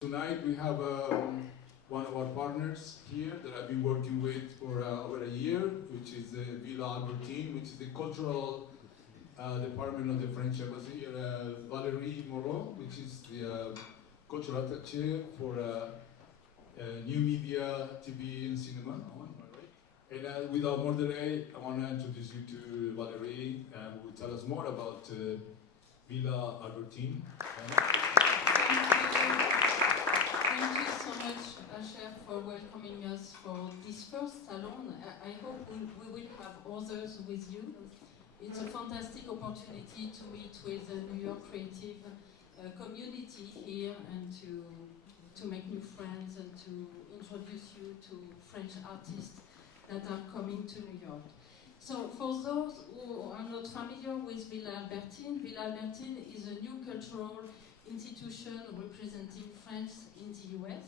Tonight we have one of our partners here that I've been working with for over a year, which is Villa Albertine, which is the cultural department of the French Embassy. Valérie Moreau, which is the cultural attaché for new media, TV, and cinema. And without more delay, I want to introduce you to Valérie, who will tell us more about Villa Albertine. Thank you so much, Chef, for welcoming us for this first salon. I hope we will have others with you. It's a fantastic opportunity to meet with the New York creative community here and to make new friends and to introduce you to French artists that are coming to New York. So for those who are not familiar with Villa Albertine is a new cultural institution representing France in the US,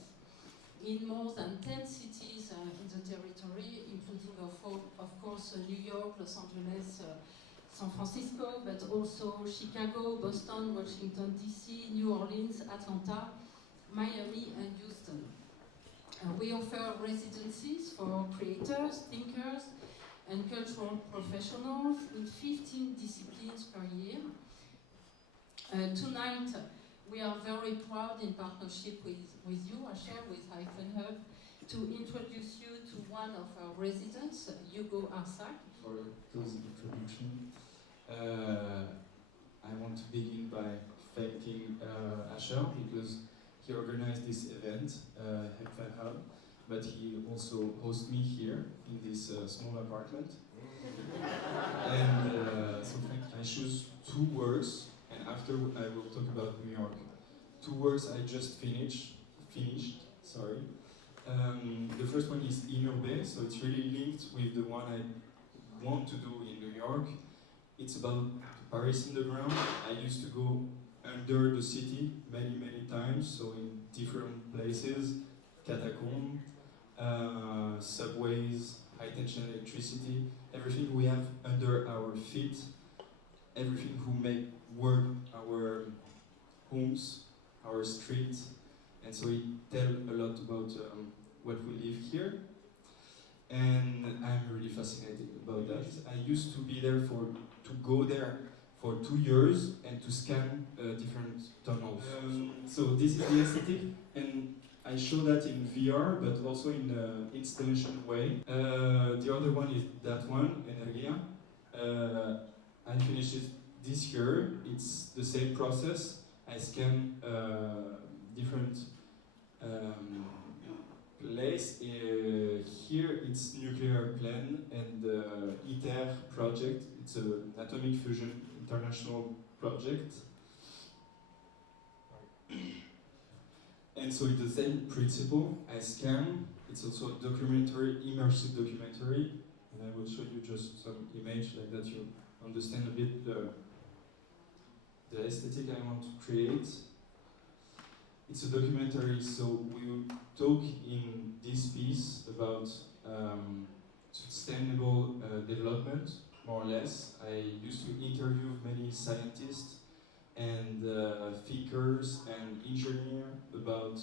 in more than 10 cities in the territory, including of course New York, Los Angeles, San Francisco, but also Chicago, Boston, Washington DC, New Orleans, Atlanta, Miami, and Houston. We offer residencies for creators, thinkers, and cultural professionals in 15 disciplines per year. Tonight, we are very proud, in partnership with you, Asher, with Hyphen Hub, to introduce you to one of our residents, Ugo Arsac. For those introduction, I want to begin by thanking Asher because he organized this event, Hyphen Hub, but he also hosts me here in this small apartment. And so I choose two words, and after I will talk about New York. Two words I just finished. Sorry. The first one is inurbe, so it's really linked with the one I want to do in New York. It's about Paris Underground. I used to go under the city many times, so in different places, catacombs, subways, high tension electricity, everything we have under our feet, everything who make work our homes, our streets, and so it tells a lot about what we live here, and I'm really fascinated about that. I used to be there to go there for 2 years and to scan different tunnels. So this is the aesthetic, and I show that in VR, but also in installation way. The other one is that one, Energia. I finished it this year. It's the same process. I scan different place. Here it's nuclear plant and ITER project. It's an atomic fusion international project. And so it's the same principle. I scan. It's also a documentary, immersive documentary. And I will show you just some image like that you understand a bit the aesthetic I want to create. It's a documentary, so we will talk in this piece about sustainable development, more or less. I used to interview many scientists and thinkers and engineers about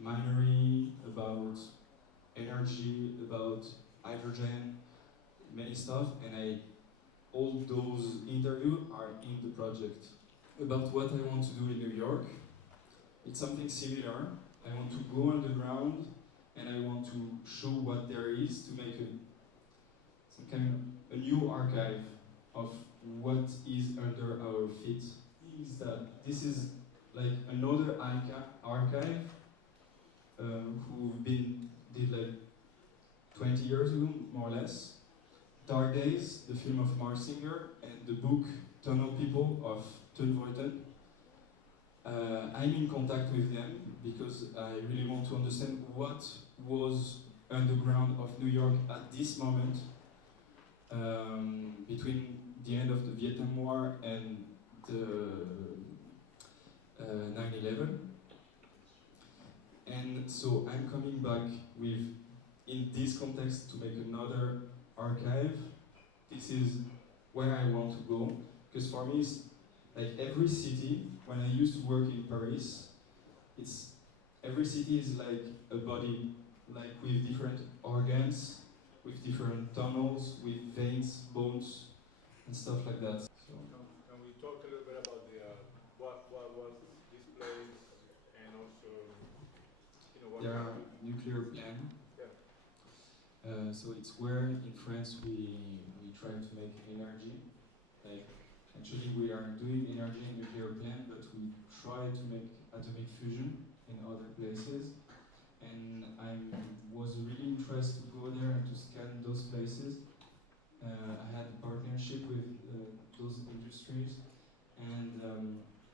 minery, about energy, about hydrogen, many stuff, and all those interviews are in the project. About what I want to do in New York, it's something similar. I want to go underground and I want to show what there is to make some kind of a new archive of what is under our feet. Is that this is like another archive who did like 20 years ago, more or less. Dark Days, the film of Marsinger, and the book Tunnel People of Ton Voeten. I'm in contact with them because I really want to understand what was underground of New York at this moment, between the end of the Vietnam War and the 9/11. And so I'm coming back with, in this context, to make another archive. This is where I want to go, because for me it's like every city. When I used to work in Paris, it's every city is like a body, like with different organs, with different tunnels, with veins, bones, and stuff like that. So Can we talk a little bit about the what was this place and also what there are nuclear plants. Yeah. So it's where in France we try to make energy. Like actually we are doing energy in nuclear plant, but we try to make atomic fusion in other places. And I was really interested to go there and to scan those places. I had a partnership with those industries, and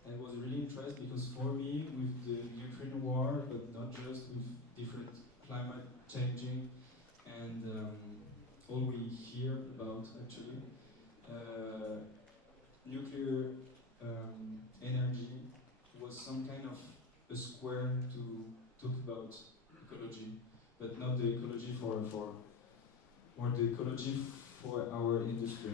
I was really interested because for me, with the Ukraine war, but not just with different climate changing and all we hear about actually, nuclear energy was some kind of a square to talk about ecology, but not the ecology for more the ecology for our industry.